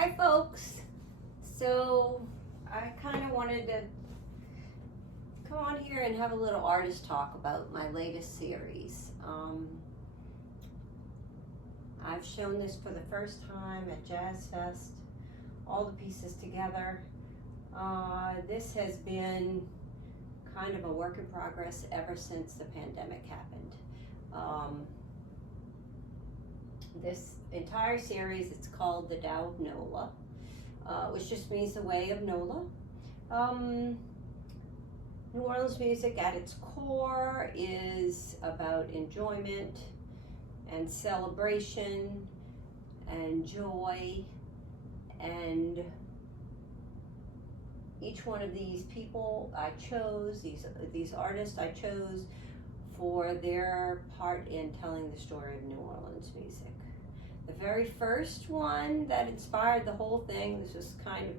Hi folks. So I kind of wanted to come on here and have a little artist talk about my latest series. I've shown this for the first time at Jazz Fest, all the pieces together. This has been kind of a work in progress ever since the pandemic happened. This entire series, it's called the Tao of Nola, which just means the way of Nola. New Orleans music at its core is about enjoyment and celebration and joy, and each one of these people I chose, these artists I chose for their part in telling the story of New Orleans music. The very first one that inspired the whole thing, this was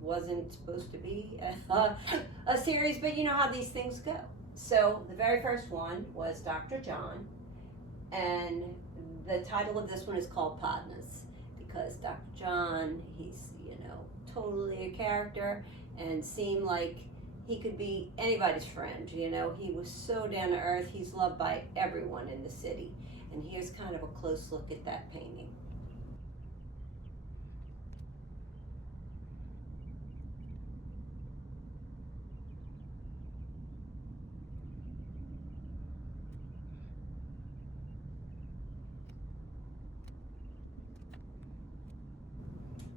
wasn't supposed to be a series, but you know how these things go. So the very first one was Dr. John, and the title of this one is called Podnas, because Dr. John, he's, totally a character and seemed like he could be anybody's friend. He was so down to earth. He's loved by everyone in the city. And here's kind of a close look at that painting.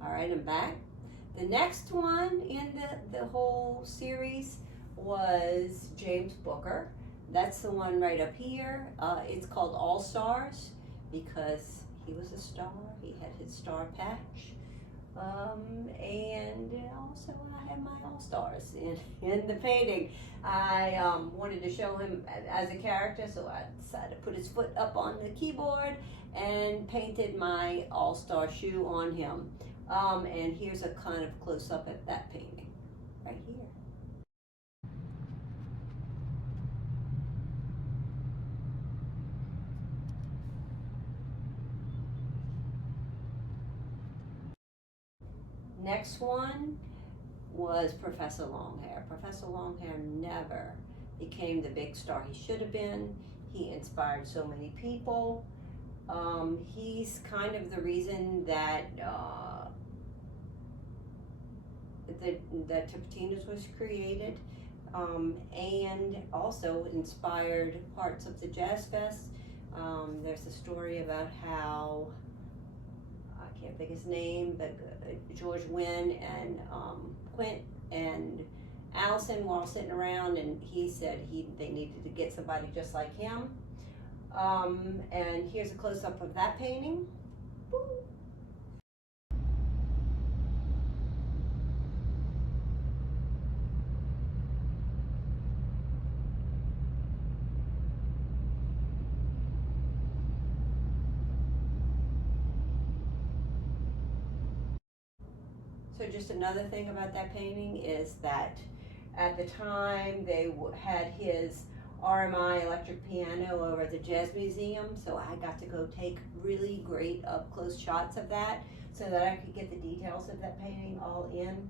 All right, I'm back. The next one in the whole series was James Booker. That's the one right up here. It's called All Stars because he was a star. He had his star patch. And also I have my All Stars in the painting. I wanted to show him as a character, so I decided to put his foot up on the keyboard and painted my All Star shoe on him. And here's a kind of close up at that painting right here. Next one was Professor Longhair. Professor Longhair never became the big star he should have been. He inspired so many people. He's kind of the reason that that Tipitinas was created, and also inspired parts of the Jazz Fest. There's a story about how, I can't think his name, but George Wynn and Quint and Allison were all sitting around, and he said they needed to get somebody just like him. And here's a close-up of that painting. Woo. So just another thing about that painting is that at the time they had his RMI electric piano over at the Jazz Museum, so I got to go take really great up close shots of that so that I could get the details of that painting all in.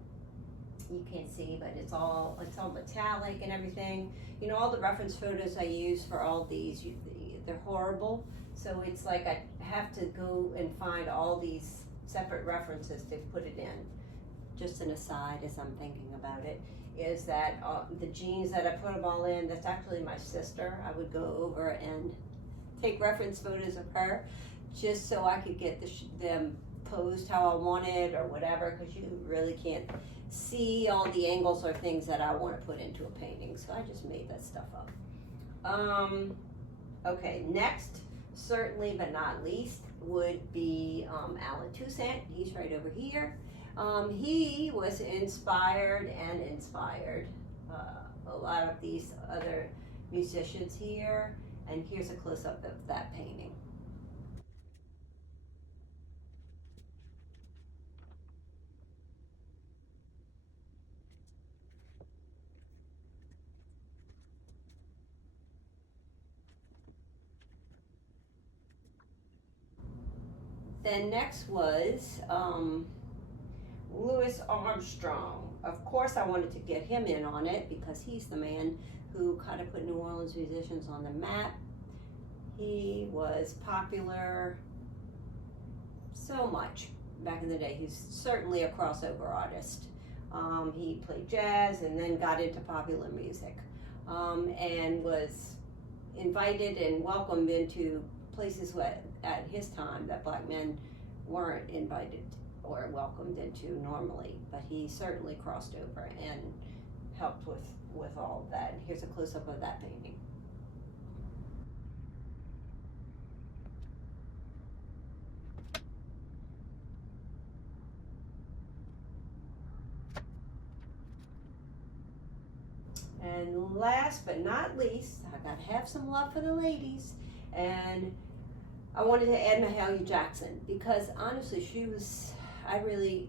You can't see, but it's all metallic and everything. All the reference photos I use for all these, they're horrible. So it's like I have to go and find all these separate references to put it in. Just an aside as I'm thinking about it, is that the jeans that I put them all in, that's actually my sister. I would go over and take reference photos of her just so I could get them posed how I wanted or whatever, because you really can't see all the angles or things that I want to put into a painting. So I just made that stuff up. Okay, next, certainly but not least, would be Alan Toussaint. He's right over here. He was inspired a lot of these other musicians here, and here's a close-up of that painting. Then next was Louis Armstrong. Of course, I wanted to get him in on it because he's the man who kind of put New Orleans musicians on the map. He was popular so much back in the day. He's certainly a crossover artist. He played jazz and then got into popular music, and was invited and welcomed into places at his time that black men weren't invited or welcomed into normally. But he certainly crossed over and helped with all of that. And here's a close-up of that painting. And last but not least, I gotta have some love for the ladies, and I wanted to add Mahalia Jackson because honestly, I really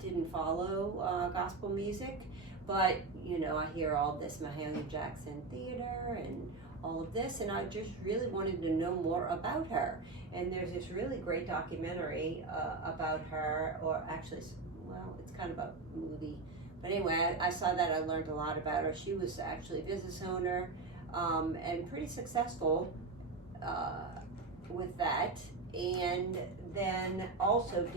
didn't follow gospel music, but you know, I hear all this Mahalia Jackson theater and all of this, and I just really wanted to know more about her. And there's this really great documentary about her, or actually, well, it's kind of a movie. But anyway, I saw that. I learned a lot about her. She was actually a business owner, and pretty successful with that. And then also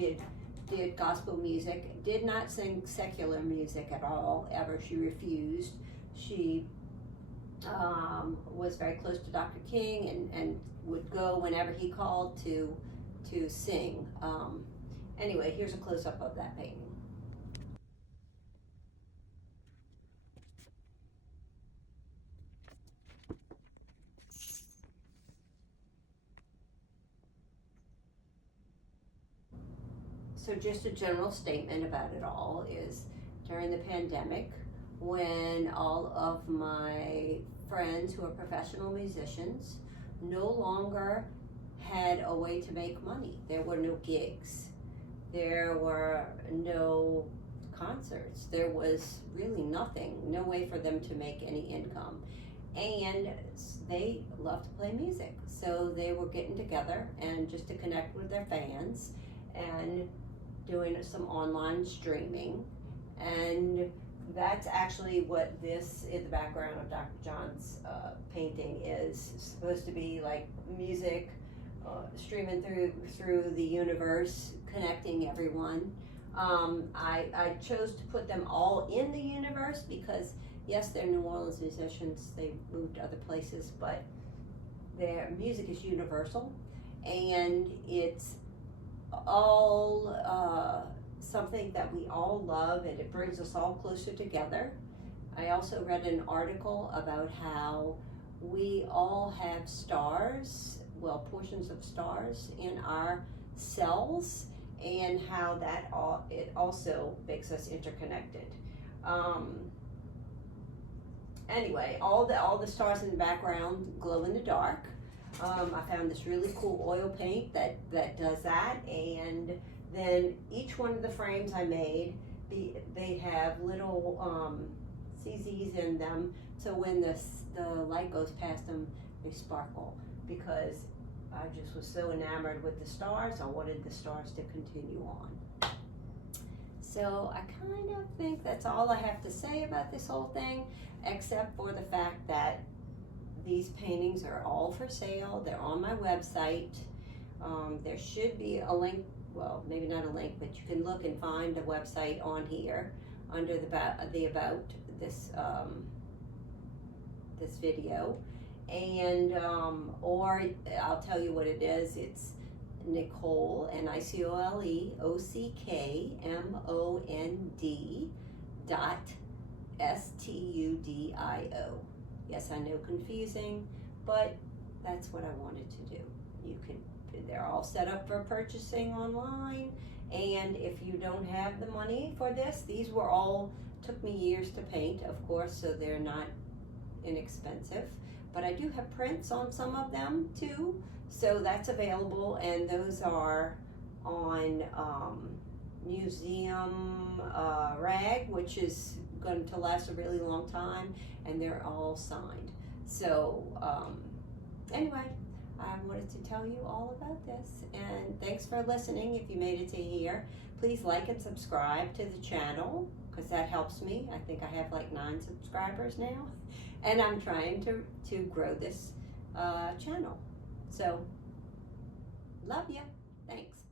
did gospel music. Did not sing secular music at all, ever. She refused. She was very close to Dr. King and would go whenever he called to sing. Anyway, here's a close-up of that painting. So just a general statement about it all is during the pandemic, when all of my friends who are professional musicians no longer had a way to make money. There were no gigs. There were no concerts. There was really nothing, no way for them to make any income. And they love to play music. So they were getting together and just to connect with their fans and doing some online streaming. And that's actually what this in the background of Dr. John's painting is supposed to be, like music streaming through the universe, connecting everyone. I chose to put them all in the universe because yes, they're New Orleans musicians, they moved to other places, but their music is universal, and it's all something that we all love, and it brings us all closer together. I also read an article about how we all have stars, well, portions of stars in our cells, and how it also makes us interconnected. Anyway, all the stars in the background glow in the dark. I found this really cool oil paint that does that, and then each one of the frames I made, they have little CZs in them, so when the light goes past them, they sparkle, because I just was so enamored with the stars. I wanted the stars to continue on. So I kind of think that's all I have to say about this whole thing, except for the fact that these paintings are all for sale. They're on my website. There should be a link, well, maybe not a link, but you can look and find the website on here under the about this this video, and or I'll tell you what it is. It's Nicole, NicoleMond.STUDIO. Yes, I know, confusing, but that's what I wanted to do. They're all set up for purchasing online, and if you don't have the money for this, these took me years to paint, of course, so they're not inexpensive, but I do have prints on some of them too, so that's available, and those are on Museum Rag, which is going to last a really long time, and they're all signed. So anyway, I wanted to tell you all about this, and thanks for listening if you made it to here. Please like and subscribe to the channel, because that helps me. I think I have like 9 subscribers now, and I'm trying to grow this channel. So, love ya. Thanks.